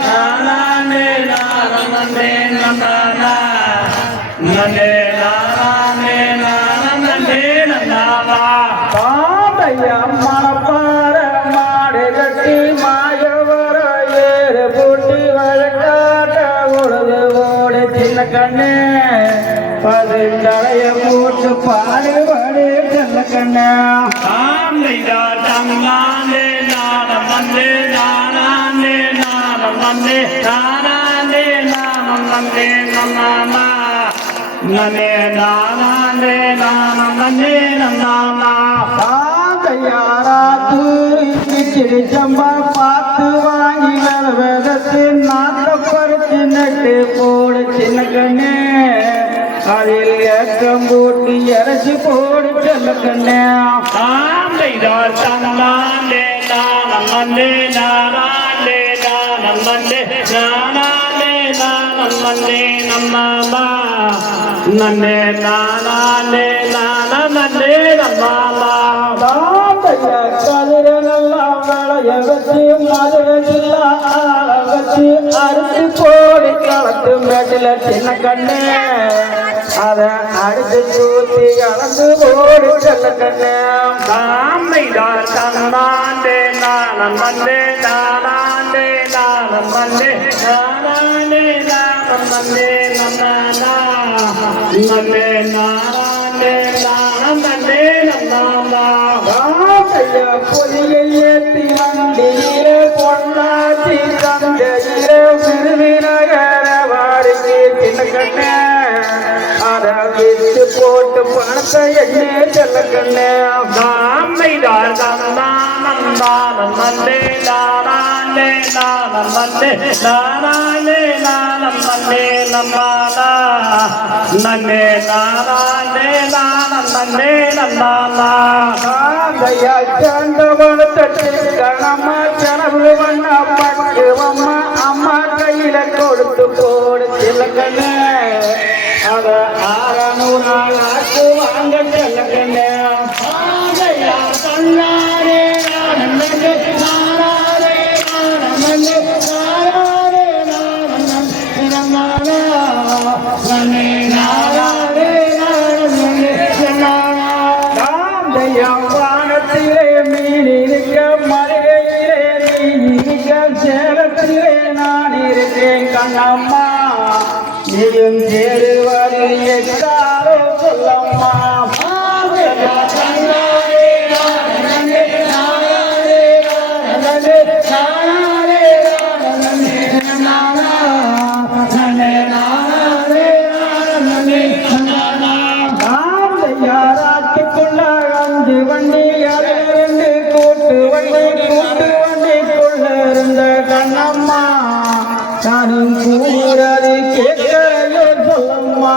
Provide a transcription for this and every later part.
நானே நானே நானா நானே நானே நானா கட்டி மாயவர ஏறு பூட்டி ஓடு சின்ன கண்ணு. கண்ணு. தம்மானே நானம் நன்னே நானே நானம் நன்னே நானே நானம் நன்னே நன்னானா நன்னே நானே நானம் நன்னே நன்னானா சம்பா பார்த்து வாங்கி மேல வேதத்து நாத்த பறிச்சு நட்டு போடு சின்ன கண்ணு அதில் ஏக்கம் கூட்டி இறச்சி போடு சின்ன கண்ணு தான் தன்னாலே நானம் நன்னே நன்னே நன்னானா நன்னே நானே நானம் நன்னே வச்சு அரிசி போடி களத்து மேட்டில சின்ன கண்ணு அத அடிச்சு தூத்தி அளந்து போடி சின்ன கண்ணு ஆமைதார் தன்னாலே நானம் நன்னே நானே நானம் நன்னே நானே நானம் நன்னே நன்னானா நன்னே நானே நானம் நன்னே நன்னானா தாந்தைய பொலியை ஏத்தி வண்டியிலே பொன்னாச்சி தந்தையிலே விருவினகர வாரிக்கு சின்ன கண்ணு அத வித்து போட்டு பணத்தை எண்ணே நானே நானம் நன்னே நானே நானம் நன்னே நன்னானா நன்னே நானே நானம் நன்னே நன்னானா ஆந்தையா சாண்டவன தட்டி கணமா கனவு வண்ண பட்டுவம்மா அம்மா கையில கொடுத்து போடு சிலக்கண்ணு அத வானத்திலே மீன் இருக்க மலையிலே நீ இருக்க சேலத்திலே நான் இருக்கேன் கண்ணம்மா. நீயும் சேருவது எட்டாரோ சொல்லம்மா. చేస్తారో బలమ్మా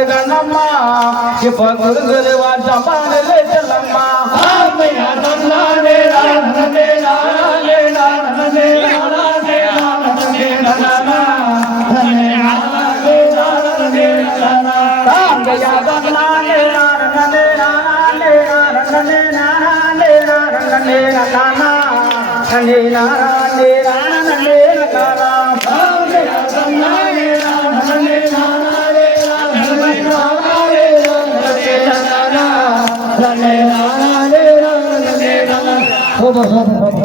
జగనమ్మ భక్తులు తెలివారు చంపాలే చెల్లమ్మ నే నారా నే రాణ నే నారా ভালোবাসা দেখাবো